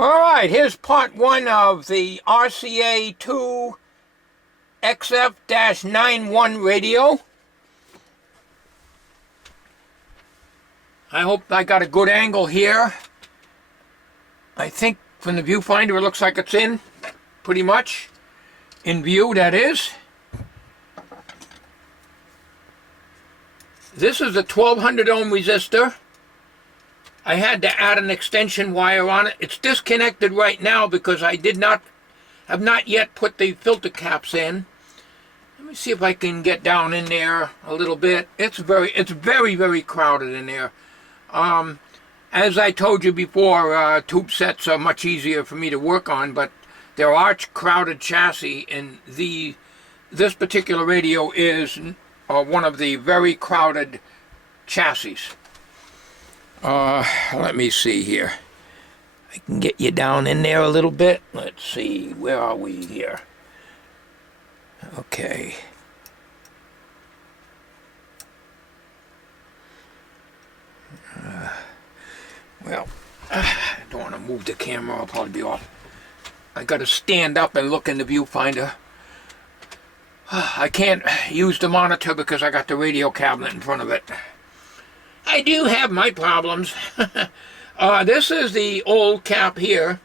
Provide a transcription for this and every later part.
Alright, here's part one of the RCA 2 XF-91 radio. I hope I got a good angle here. I think from the viewfinder it looks like it's in, pretty much. In view, that is. This is a 1200 ohm resistor. I had to add an extension wire on it. It's disconnected right now because I have not yet put the filter caps in. Let me see if I can get down in there a little bit. It's very crowded in there. As I told you before, tube sets are much easier for me to work on, but there are crowded chassis, and this particular radio is one of the very crowded chassis. Let me see here. I can get you down in there a little bit. Let's see, where are we here? Okay. I don't want to move the camera, I'll probably be off. I got to stand up and look in the viewfinder. I can't use the monitor because I got the radio cabinet in front of it. I do have my problems. This is the old cap here,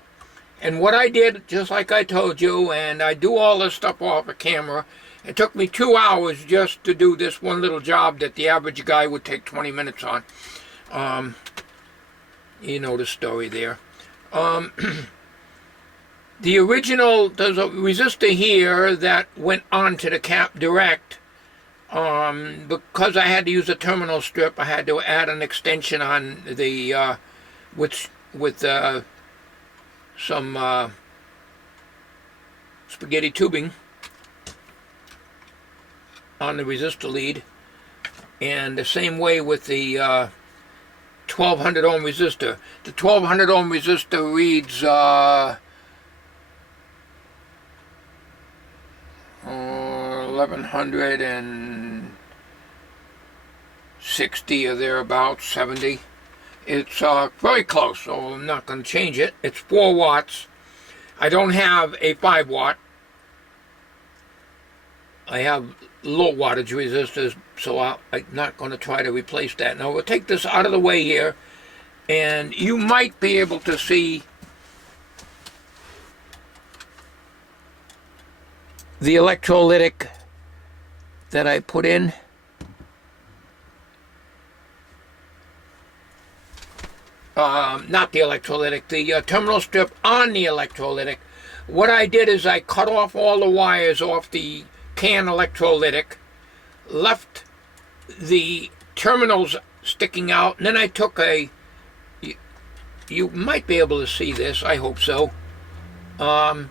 and what I did, just like I told you, and I do all this stuff off a camera. It took me 2 hours just to do this one little job that the average guy would take 20 minutes on. You know the story there. The original, there's a resistor here that went onto the cap direct. Because I had to use a terminal strip, I had to add an extension on the with some spaghetti tubing on the resistor lead, and the same way with the 1200 ohm resistor. The 1200 ohm resistor reads 1160 or thereabouts, 70. It's very close, so I'm not going to change it. It's 4 watts. I don't have a 5 watt. I have low wattage resistors, so I'm not going to try to replace that. Now we'll take this out of the way here, and you might be able to see the electrolytic that I put in. Not the electrolytic, the terminal strip on the electrolytic. What I did is I cut off all the wires off the can electrolytic, left the terminals sticking out, and then I took you might be able to see this, I hope so. I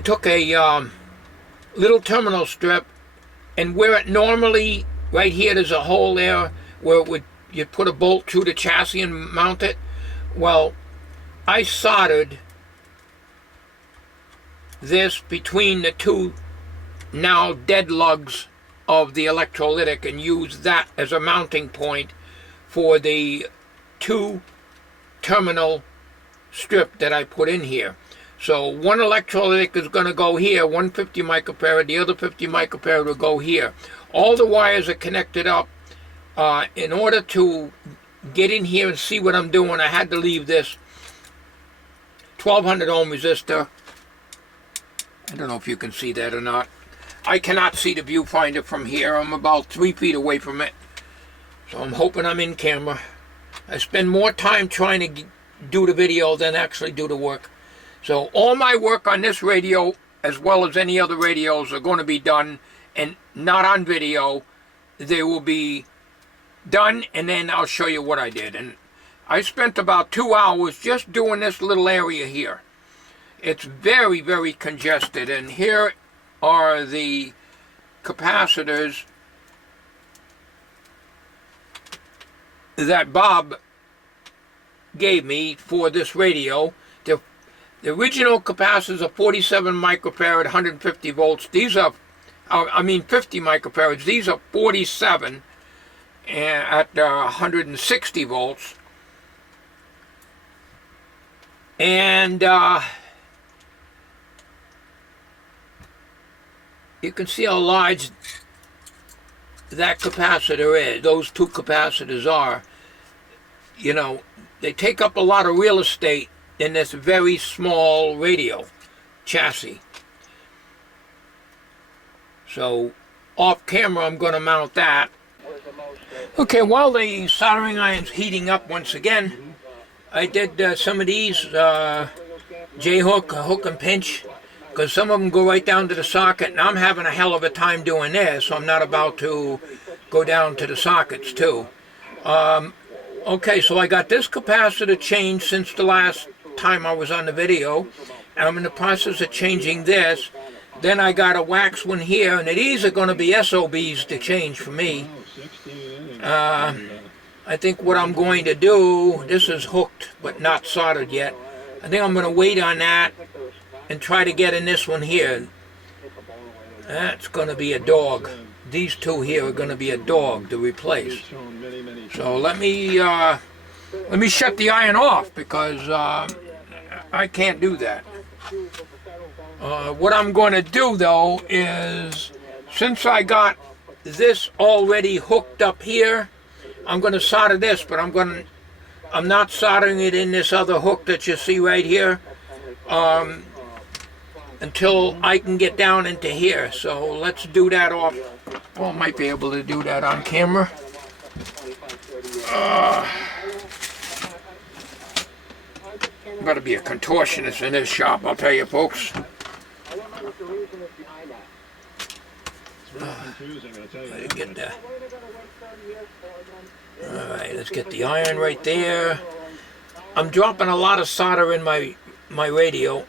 took a little terminal strip, and where it normally, right here, there's a hole there where you'd put a bolt through the chassis and mount it. Well, I soldered this between the two now dead lugs of the electrolytic and used that as a mounting point for the 2 terminal strip that I put in here. So one electrolytic is going to go here, 150 microfarad, the other 50 microfarad will go here. All the wires are connected up. In order to get in here and see what I'm doing, I had to leave this 1200 ohm resistor. I don't know if you can see that or not. I cannot see the viewfinder from here. I'm about 3 feet away from it. So I'm hoping I'm in camera. I spend more time trying to do the video than actually do the work. So all my work on this radio, as well as any other radios, are going to be done and not on video. They will be done, and then I'll show you what I did. And I spent about 2 hours just doing this little area here. It's very congested, and here are the capacitors that Bob gave me for this radio. The original capacitors are 47 microfarad, 150 volts. These are, 50 microfarads. These are 47 at 160 volts. And you can see how large that capacitor is. Those two capacitors are. You know, they take up a lot of real estate in this very small radio chassis. So off camera I'm going to mount that. Okay, while the soldering iron's heating up once again, I did some of these J-hook, hook and pinch, because some of them go right down to the socket, and I'm having a hell of a time doing this, so I'm not about to go down to the sockets too. Okay, so I got this capacitor changed since the last time I was on the video, and I'm in the process of changing this. Then I got a wax one here, and these are going to be SOBs to change for me. I think what I'm going to do, this is hooked but not soldered yet. I think I'm going to wait on that and try to get in this one here. That's going to be a dog. These two here are going to be a dog to replace. So let me shut the iron off because I can't do that. What I'm going to do though is, since I got this already hooked up here, I'm going to solder this, but I'm not soldering it in this other hook that you see right here until I can get down into here. So let's do that off. Well, I might be able to do that on camera. Got to be a contortionist in this shop, I'll tell you folks. I didn't get that. Alright, let's get the iron right there. I'm dropping a lot of solder in my radio.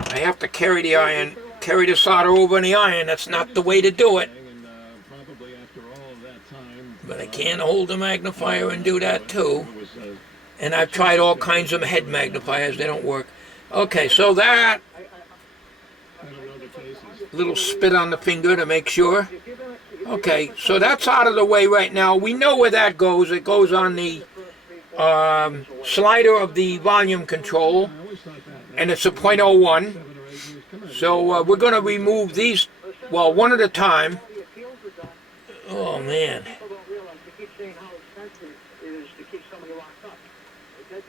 I have to carry the iron, carry the solder over in the iron. That's not the way to do it. But I can hold the magnifier and do that too. And I've tried all kinds of head magnifiers, they don't work. Okay, so that, little spit on the finger to make sure. Okay, so that's out of the way right now. We know where that goes. It goes on the slider of the volume control, and it's a .01. So we're going to remove these, well, one at a time. Oh man.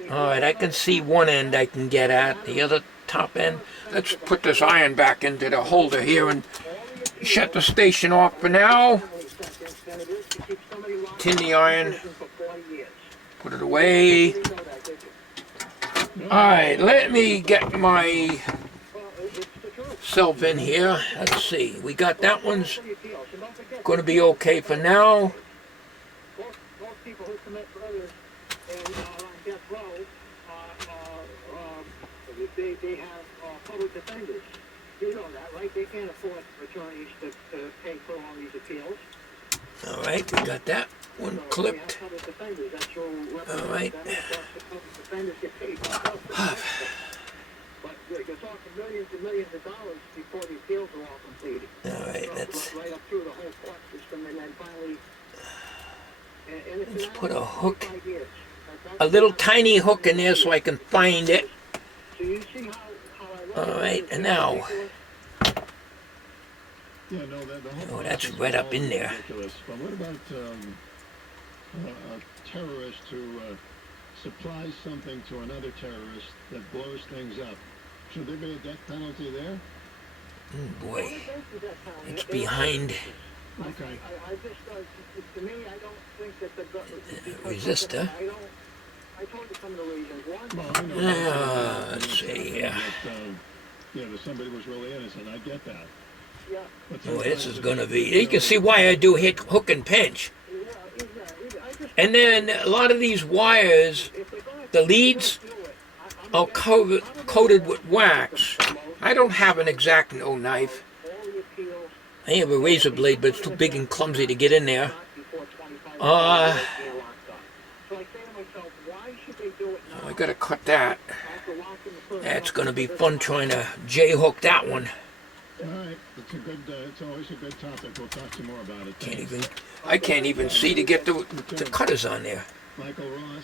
Alright, I can see one end I can get at, the other top end. Let's put this iron back into the holder here and shut the station off for now. Tin the iron. Put it away. Alright, let me get my self in here. Let's see. We got that one's going to be okay for now. They have public defenders. You know that, right? They can't afford attorneys to pay for all these appeals. All right, we got that one clipped. All right. But you're talking millions and millions of dollars before the appeals are all completed. All right, let's right up through the whole court system, and then finally. Let's put a hook, a little tiny hook in there so I can find it. Alright, and now, oh, that's right up in there. But what about a terrorist who supplies something to another terrorist that blows things up? Should there be a death penalty there? Oh boy, it's behind Okay. To me, I don't think that the resistor. I told you some of the reasons. One, Let's see here. That somebody was really innocent. I get that. yeah. Oh, this is going to be, you can see why I do hit hook and pinch. And then a lot of these wires, the leads are coated with wax. I don't have an X-Acto knife. I have a razor blade, but it's too big and clumsy to get in there. I gotta cut that. That's gonna be fun trying to J-hook that one. All right. right. It's a good. It's always a good topic. We'll talk some more about it. I can't even see to get the cutters on there. Michael Ross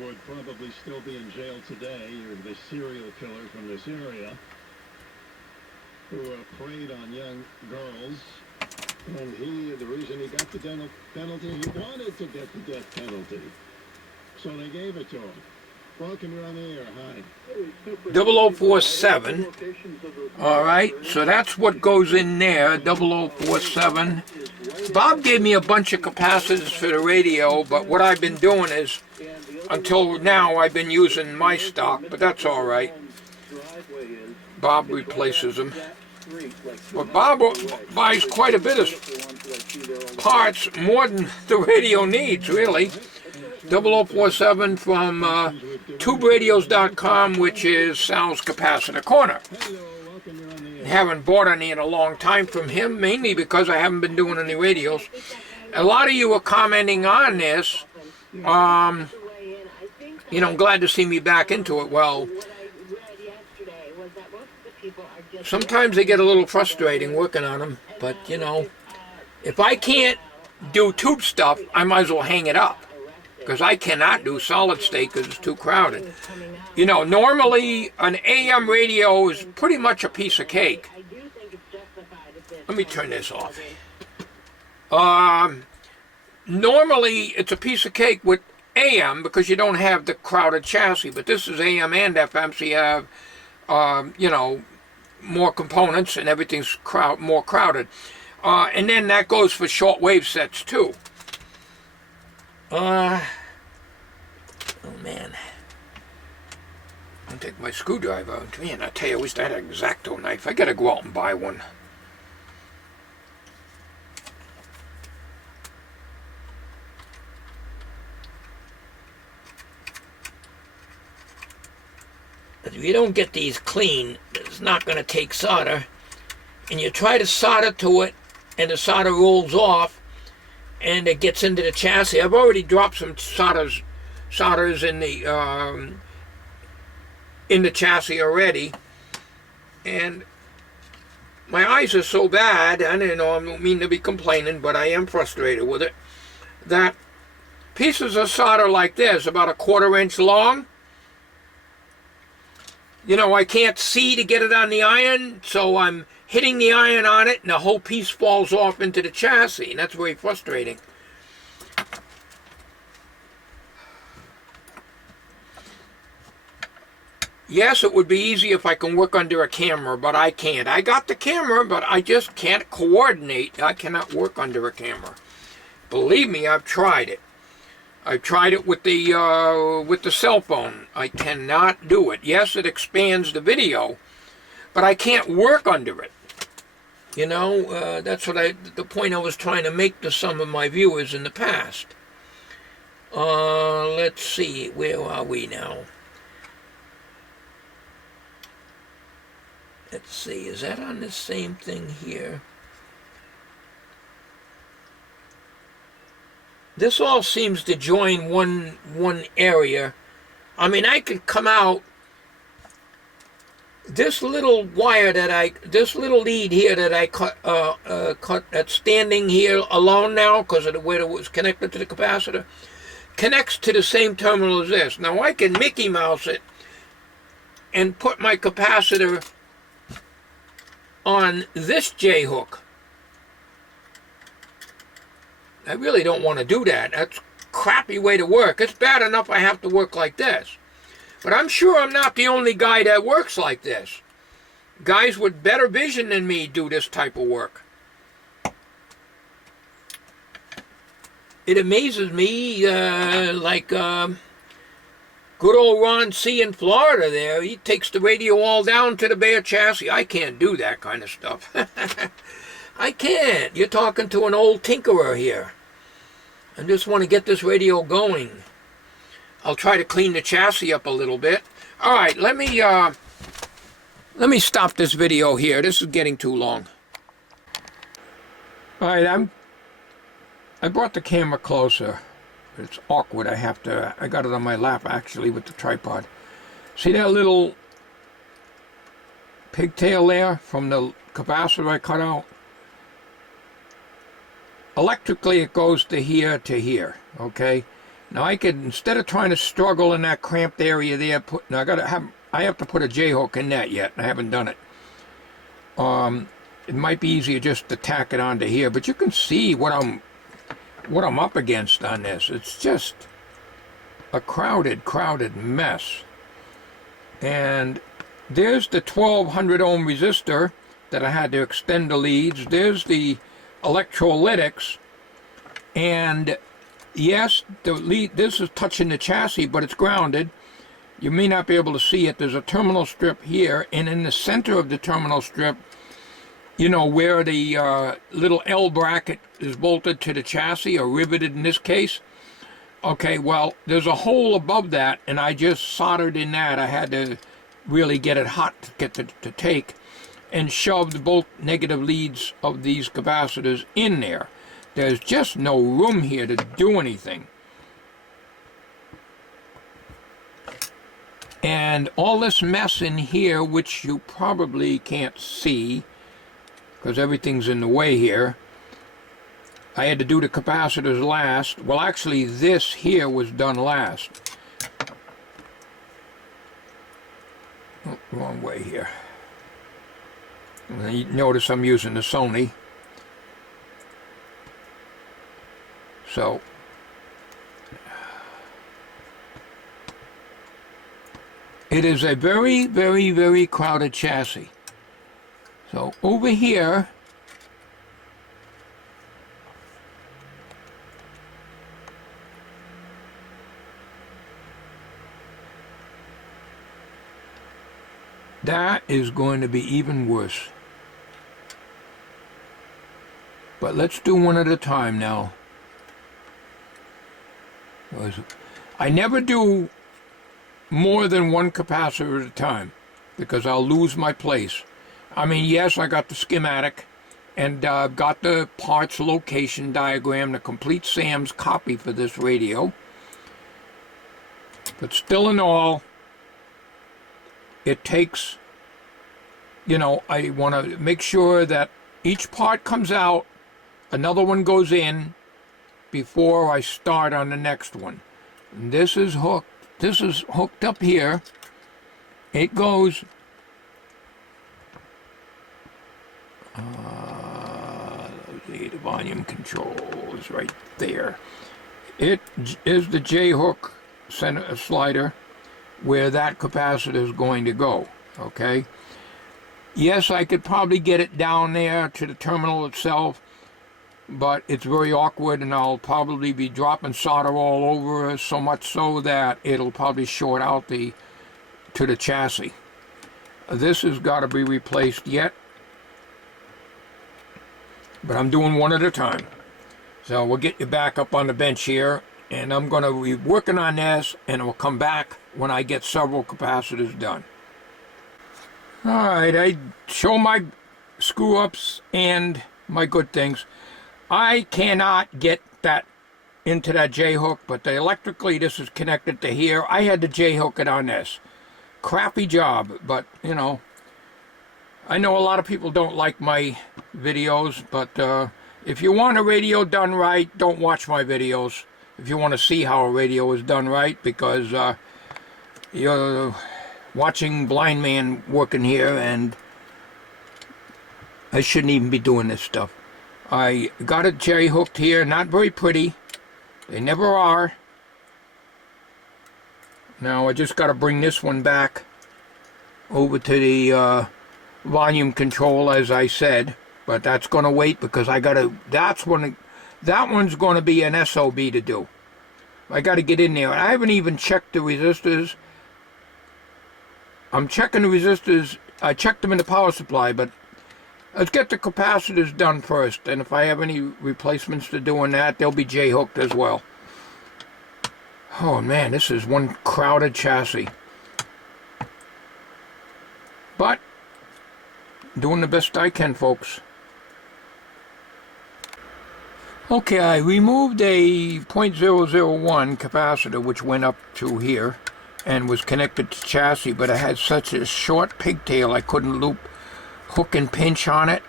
would probably still be in jail today, or the serial killer from this area who preyed on young girls. And the reason he got the death penalty, he wanted to get the death penalty. So they gave it to him. Welcome, you're on the air. Hi. 0047. All right, so that's what goes in there, 0047. Bob gave me a bunch of capacitors for the radio, but what I've been doing is, until now, I've been using my stock, but that's all right. Bob replaces them. But Bob buys quite a bit of parts, more than the radio needs, really. 0047 from TubeRadios.com, which is Sal's Capacitor Corner. I haven't bought any in a long time from him, mainly because I haven't been doing any radios. A lot of you are commenting on this. You know, glad to see me back into it. Well, sometimes they get a little frustrating working on them, but you know, if I can't do tube stuff, I might as well hang it up, because I cannot do solid state because it's too crowded. You know, normally an AM radio is pretty much a piece of cake. Let me turn this off. Normally it's a piece of cake with AM because you don't have the crowded chassis, but this is AM and FM, so you have, you know, more components and everything's more crowded. And then that goes for shortwave sets too. Oh man. I'll take my screwdriver out. Man, I tell you, I wish I had an X-Acto knife. I gotta go out and buy one. If you don't get these clean, it's not going to take solder. And you try to solder to it, and the solder rolls off, and it gets into the chassis. I've already dropped some solders in the chassis already, and my eyes are so bad. I don't mean to be complaining, but I am frustrated with it. That pieces of solder like this, about a 1/4 inch long. You know, I can't see to get it on the iron, so I'm hitting the iron on it, and the whole piece falls off into the chassis, and that's very frustrating. Yes, it would be easy if I can work under a camera, but I can't. I got the camera, but I just can't coordinate. I cannot work under a camera. Believe me, I've tried it. I've tried it with the cell phone. I cannot do it. Yes, it expands the video, but I can't work under it. You know, that's what the point I was trying to make to some of my viewers in the past. Let's see, where are we now? Let's see, is that on the same thing here? This all seems to join one area. I mean, I could come out, this little wire this little lead here that I cut that's standing here alone now because of the way it was connected to the capacitor, connects to the same terminal as this. Now I can Mickey Mouse it and put my capacitor on this J-hook. I really don't want to do that. That's a crappy way to work. It's bad enough I have to work like this. But I'm sure I'm not the only guy that works like this. Guys with better vision than me do this type of work. It amazes me, like good old Ron C. in Florida there, he takes the radio all down to the bare chassis. I can't do that kind of stuff. I can't. You're talking to an old tinkerer here. I just want to get this radio going. I'll try to clean the chassis up a little bit. All right, let me stop this video here. This is getting too long. All right, I brought the camera closer. It's awkward. I got it on my lap actually with the tripod. See that little pigtail there from the capacitor I cut out. Electrically it goes to here, okay? Now I could, instead of trying to struggle in that cramped area there, I have to put a J-hook in that yet. I haven't done it. It might be easier just to tack it onto here, but you can see what I'm up against on this. It's just a crowded mess. And there's the 1200 ohm resistor that I had to extend the leads. There's the electrolytics, and yes, the lead, this is touching the chassis, but it's grounded. You may not be able to see it. There's a terminal strip here, and in the center of the terminal strip, you know, where the little L bracket is bolted to the chassis, or riveted in this case. Okay, well, there's a hole above that, and I just soldered in that. I had to really get it hot to get to take, and shoved both negative leads of these capacitors in there. There's just no room here to do anything. And all this mess in here, which you probably can't see because everything's in the way here. I had to do the capacitors last. Well, actually, this here was done last. Oh, wrong way here. And you notice I'm using the Sony. So, it is a very, very, very crowded chassis. So over here, that is going to be even worse. But let's do one at a time now. I never do more than one capacitor at a time because I'll lose my place. I mean, yes, I got the schematic and got the parts location diagram, the complete Sam's copy for this radio. But still in all, it takes, you know, I want to make sure that each part comes out, another one goes in before I start on the next one. And this is hooked up here. It goes the volume control is right there. It is the J-hook center slider where that capacitor is going to go, okay? Yes, I could probably get it down there to the terminal itself, but it's very awkward, and I'll probably be dropping solder all over, so much so that it'll probably short out to the chassis. This has got to be replaced yet, but I'm doing one at a time. So we'll get you back up on the bench here, and I'm going to be working on this, and we'll come back when I get several capacitors done. Alright, I show my screw-ups and my good things. I cannot get that into that J-hook, but electrically this is connected to here. I had to J-hook it on this. Crappy job, but, you know, I know a lot of people don't like my videos, but if you want a radio done right, don't watch my videos. If you want to see how a radio is done right, because you're watching blind man working here, and I shouldn't even be doing this stuff. I got it J-hooked here, not very pretty. They never are. Now I just got to bring this one back over to the volume control, as I said, but that's going to wait because I got to, that one's going to be an SOB to do. I got to get in there. I haven't even checked the resistors. I'm checking the resistors. I checked them in the power supply, but let's get the capacitors done first, and if I have any replacements to do on that, they'll be J-hooked as well. Oh man, this is one crowded chassis. But doing the best I can, folks. Okay, I removed a 0.001 capacitor which went up to here and was connected to chassis, but it had such a short pigtail I couldn't loop hook and pinch on it,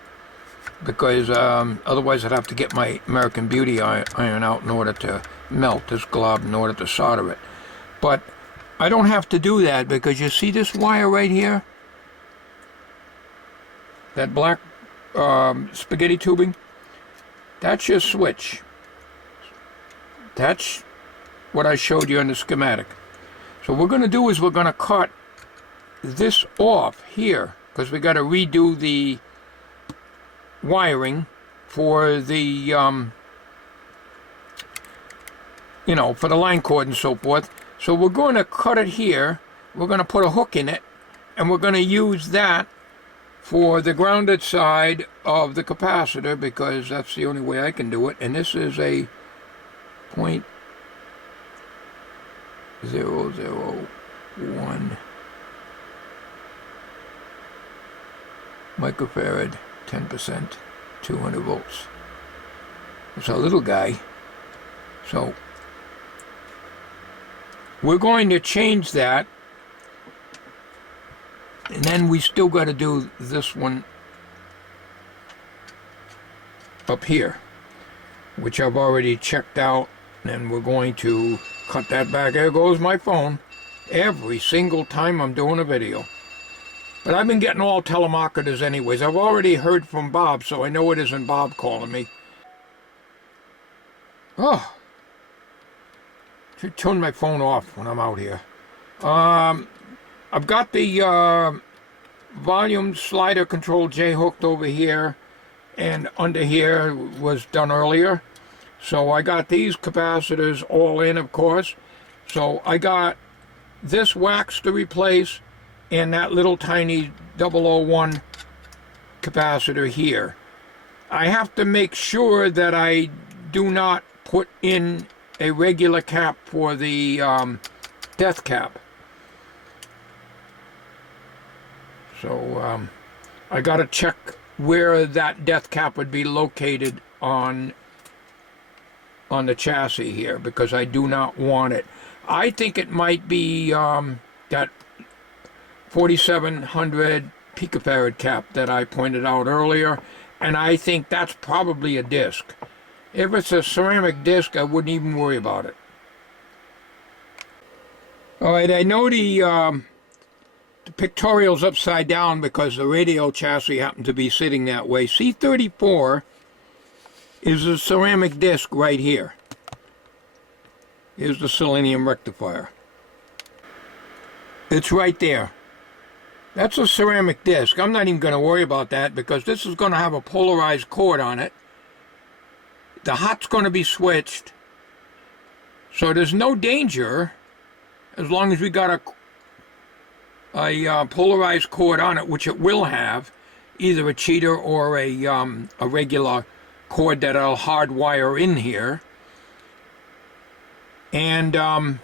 because otherwise I'd have to get my American Beauty iron out in order to melt this glob, in order to solder it. But I don't have to do that, because you see this wire right here? That black spaghetti tubing? That's your switch. That's what I showed you in the schematic. So what we're going to do is we're going to cut this off here, because we got to redo the wiring for the you know, for the line cord and so forth. So we're going to cut it here, we're going to put a hook in it, and we're going to use that for the grounded side of the capacitor, because that's the only way I can do it. And this is a 0.001 microfarad, 10%, 200 volts. It's a little guy. So we're going to change that, and then we still got to do this one up here, which I've already checked out, and we're going to cut that back. There goes my phone every single time I'm doing a video. But I've been getting all telemarketers anyways. I've already heard from Bob, so I know it isn't Bob calling me. Oh, should turn my phone off when I'm out here. I've got the volume slider control J-hooked over here, and under here was done earlier. So I got these capacitors all in, of course. So I got this wax to replace, and that little tiny 001 capacitor here. I have to make sure that I do not put in a regular cap for the death cap. So I got to check where that death cap would be located on the chassis here, because I do not want it. I think it might be that 4700 picofarad cap that I pointed out earlier, and I think that's probably a disc. If it's a ceramic disc, I wouldn't even worry about it. Alright, I know the pictorial's upside down because the radio chassis happened to be sitting that way. C34 is a ceramic disc right here. Here's the selenium rectifier. It's right there. That's a ceramic disc. I'm not even going to worry about that, because this is going to have a polarized cord on it. The hot's going to be switched. So there's no danger as long as we got a polarized cord on it, which it will have, either a cheater or a regular cord that I'll hardwire in here. And I'm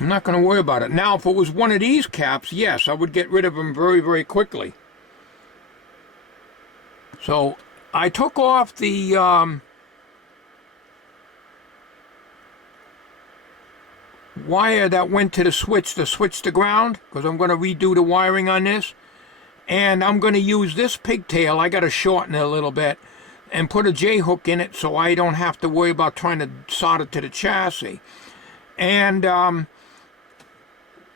not going to worry about it. Now, if it was one of these caps, yes, I would get rid of them very, very quickly. So I took off the wire that went to switch to ground, because I'm going to redo the wiring on this. And I'm going to use this pigtail. I got to shorten it a little bit and put a J-hook in it, so I don't have to worry about trying to solder to the chassis. And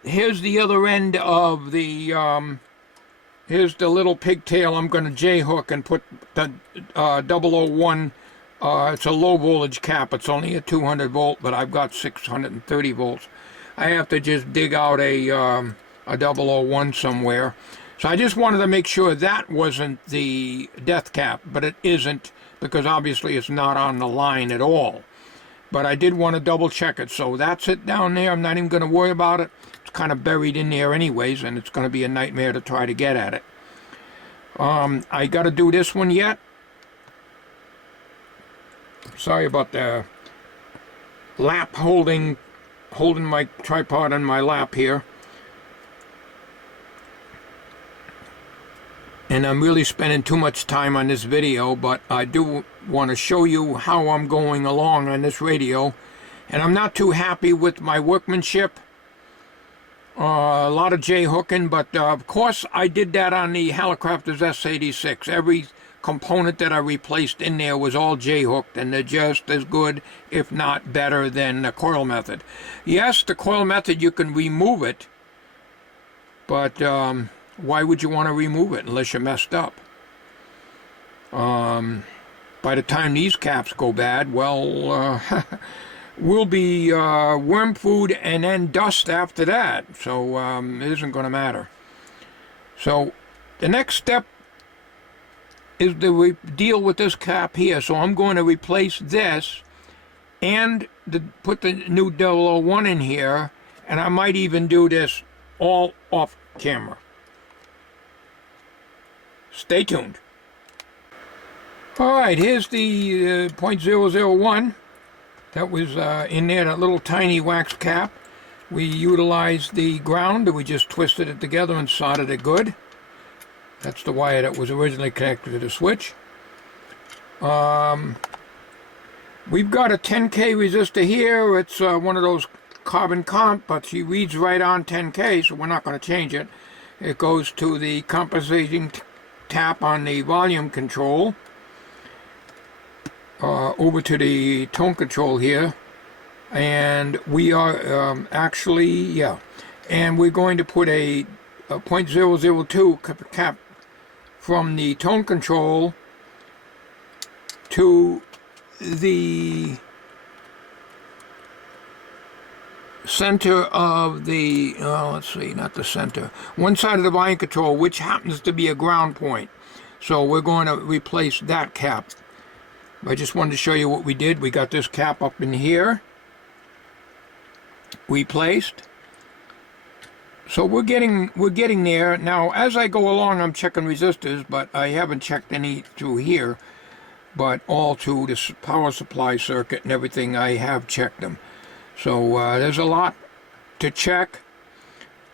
here's the other end of the here's the little pigtail I'm going to J-hook and put the 001. It's a low voltage cap. It's only a 200 volt, but I've got 630 volts. I have to just dig out a 001 somewhere. So I just wanted to make sure that wasn't the death cap, but it isn't, because obviously it's not on the line at all. But I did want to double check it. So that's it down there. I'm not even going to worry about it. It's kind of buried in there anyways, and it's going to be a nightmare to try to get at it. I got to do this one yet. Sorry about the lap holding my tripod on my lap here. And I'm really spending too much time on this video, but I do want to show you how I'm going along on this radio. And I'm not too happy with my workmanship. A lot of J-hooking, but of course I did that on the Hallicrafters S86. Every component that I replaced in there was all J-hooked, and they're just as good, if not better, than the coil method. Yes, the coil method, you can remove it, but why would you want to remove it unless you're messed up? By the time these caps go bad, well, we'll be worm food and then dust after that, so it isn't going to matter. So the next step is to deal with this cap here. So I'm going to replace this and put the new 001 in here, and I might even do this all off camera. Stay tuned. Alright, here's the .001 that was in there, that little tiny wax cap. We utilized the ground, we just twisted it together and soldered it good. That's the wire that was originally connected to the switch. We've got a 10K resistor here. It's one of those carbon comp, but she reads right on 10K, so we're not going to change it. It goes to the compensating tap on the volume control. Over to the tone control here, and we are and we're going to put a .002 cap from the tone control to the center of the, let's see, not the center, one side of the volume control, which happens to be a ground point. So we're going to replace that cap. I just wanted to show you what we did. We got this cap up in here, replaced. So we're getting there. Now, as I go along, I'm checking resistors, but I haven't checked any through here, but all through this power supply circuit and everything, I have checked them. So there's a lot to check.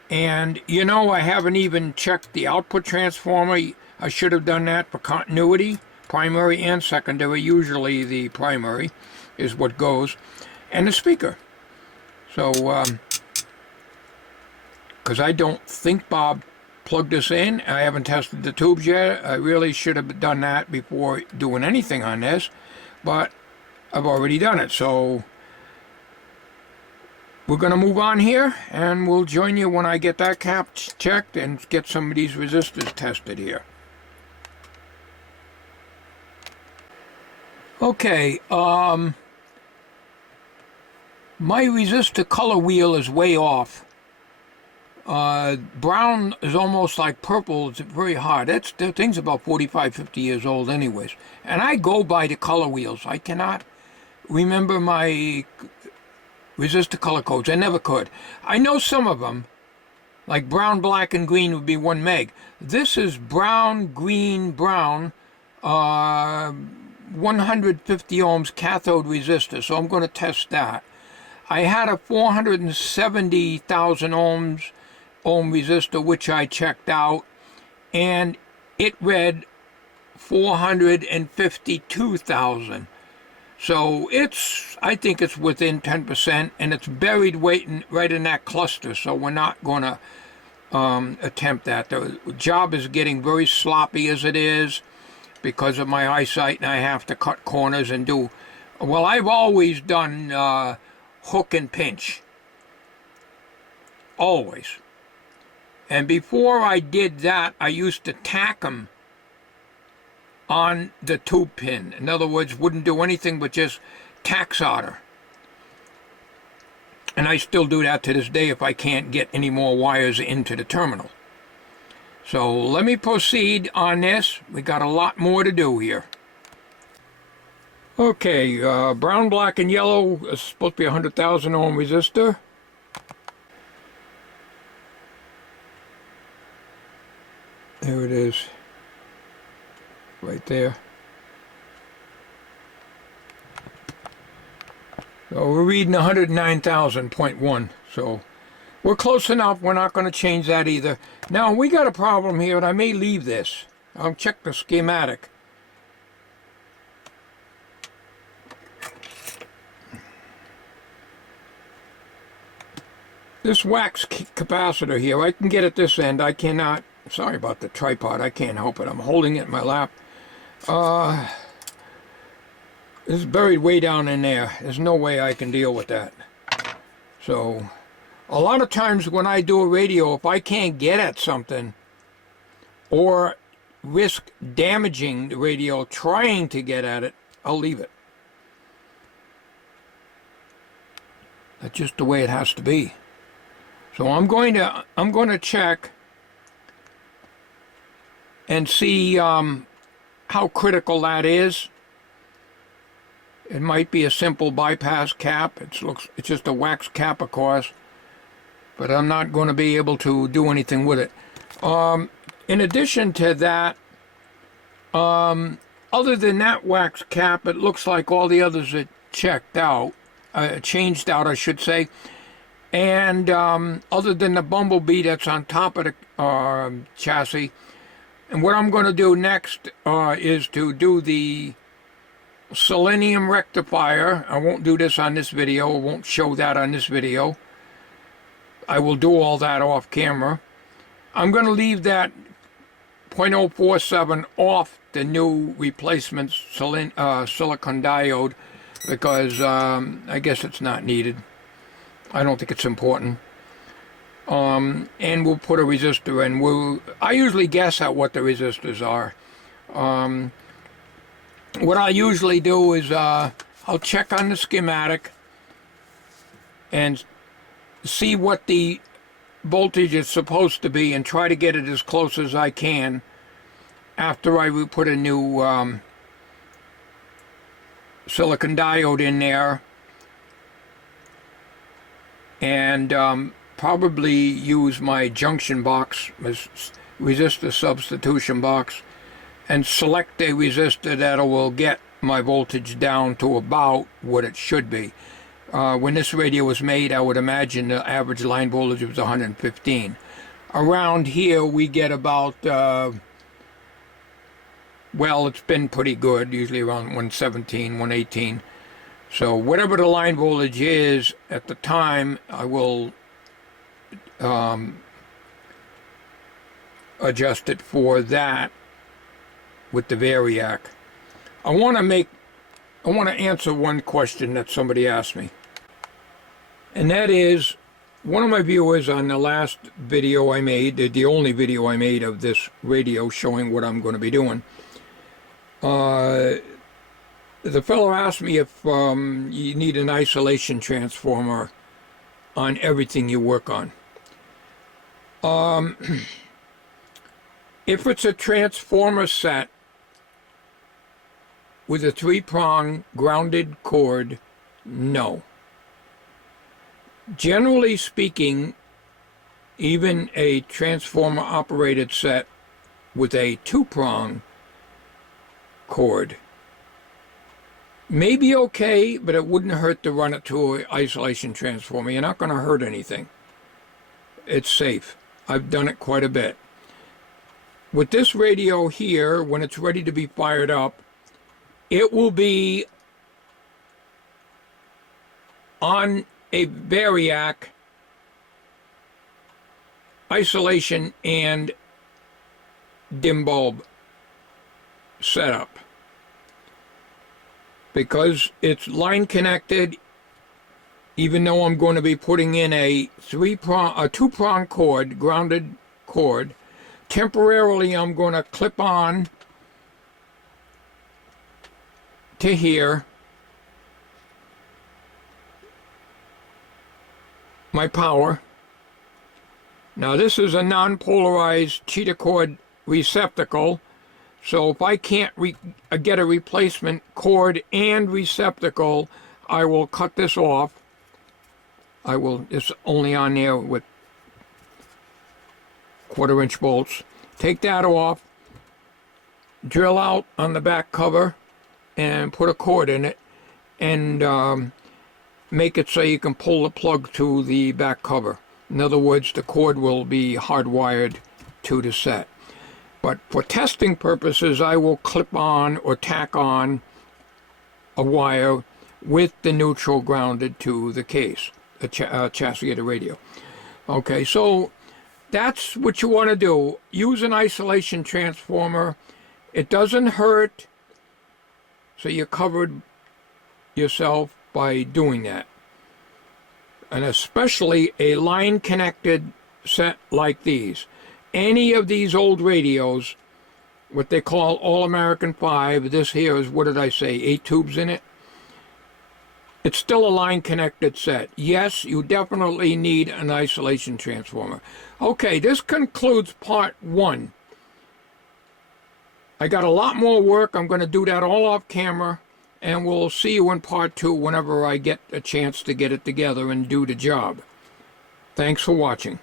And, you know, I haven't even checked the output transformer. I should have done that for continuity. Primary and secondary, usually the primary is what goes, and the speaker. So, because I don't think Bob plugged this in, I haven't tested the tubes yet. I really should have done that before doing anything on this, but I've already done it. So we're going to move on here, and we'll join you when I get that cap checked and get some of these resistors tested here. Okay, my resistor color wheel is way off. Brown is almost like purple. It's very hard. The thing's about 45, 50 years old anyways. And I go by the color wheels. I cannot remember my resistor color codes. I never could. I know some of them, like brown, black, and green would be 1 meg. This is brown, green, brown, 150 ohms cathode resistor, so I'm going to test that. I had a 470,000 ohm resistor, which I checked out, and it read 452,000. So I think it's within 10%, and it's buried right in that cluster, so we're not going to attempt that. The job is getting very sloppy as it is, because of my eyesight, and I have to cut corners and do, well, I've always done hook and pinch, always. And before I did that, I used to tack them on the tube pin. In other words, wouldn't do anything but just tack solder. And I still do that to this day if I can't get any more wires into the terminal. So let me proceed on this. We got a lot more to do here. Okay, brown, black, and yellow is supposed to be a 100,000 ohm resistor. There it is, right there. So we're reading 109,000.1, so we're close enough. We're not going to change that either. Now, we got a problem here, and I may leave this. I'll check the schematic. This wax capacitor here, I can get at this end. I cannot. Sorry about the tripod. I can't help it. I'm holding it in my lap. It's buried way down in there. There's no way I can deal with that. So, a lot of times when I do a radio, if I can't get at something or risk damaging the radio trying to get at it, I'll leave it. That's just the way it has to be. So I'm going to check and see how critical that is. It might be a simple bypass cap. It's just a wax cap, of course, but I'm not going to be able to do anything with it. In addition to that, other than that wax cap, it looks like all the others are checked out, changed out, I should say. And other than the bumblebee that's on top of the chassis, and what I'm going to do next is to do the selenium rectifier. I won't do this on this video. I won't show that on this video. I will do all that off camera. I'm going to leave that 0.047 off the new replacement silicon diode because I guess it's not needed. I don't think it's important. And we'll put a resistor in. I usually guess at what the resistors are. What I usually do is I'll check on the schematic and see what the voltage is supposed to be and try to get it as close as I can after I put a new silicon diode in there, and probably use my junction box, my resistor substitution box, and select a resistor that will get my voltage down to about what it should be. When this radio was made, I would imagine the average line voltage was 115. Around here we get about, well, it's been pretty good, usually around 117, 118. So whatever the line voltage is at the time, I will adjust it for that with the variac. I want to answer one question that somebody asked me, and that is, one of my viewers on the last video I made, the only video I made of this radio showing what I'm going to be doing, the fellow asked me if you need an isolation transformer on everything you work on. If it's a transformer set with a 3-prong grounded cord, no. Generally speaking, even a transformer operated set with a 2-prong cord may be okay, but it wouldn't hurt to run it to an isolation transformer. You're not going to hurt anything. It's safe. I've done it quite a bit. With this radio here, when it's ready to be fired up, it will be on a variac isolation and dim bulb setup. Because it's line connected, even though I'm going to be putting in a 2-prong cord, grounded cord, temporarily I'm going to clip on to here my power. Now this is a non-polarized cheetah cord receptacle, so if I can't get a replacement cord and receptacle, I will cut this off. It's only on there with 1/4-inch bolts. Take that off, drill out on the back cover, and put a cord in it, and make it so you can pull the plug to the back cover. In other words, the cord will be hardwired to the set. But for testing purposes, I will clip on or tack on a wire with the neutral grounded to the case, the chassis of the radio. Okay, so that's what you want to do. Use an isolation transformer. It doesn't hurt, so you covered yourself by doing that. And especially a line connected set like these. Any of these old radios, what they call All American 5, this here is, what did I say, 8 tubes in it? It's still a line connected set. Yes, you definitely need an isolation transformer. Okay, this concludes part 1. I got a lot more work. I'm going to do that all off camera, and we'll see you in part 2 whenever I get a chance to get it together and do the job. Thanks for watching.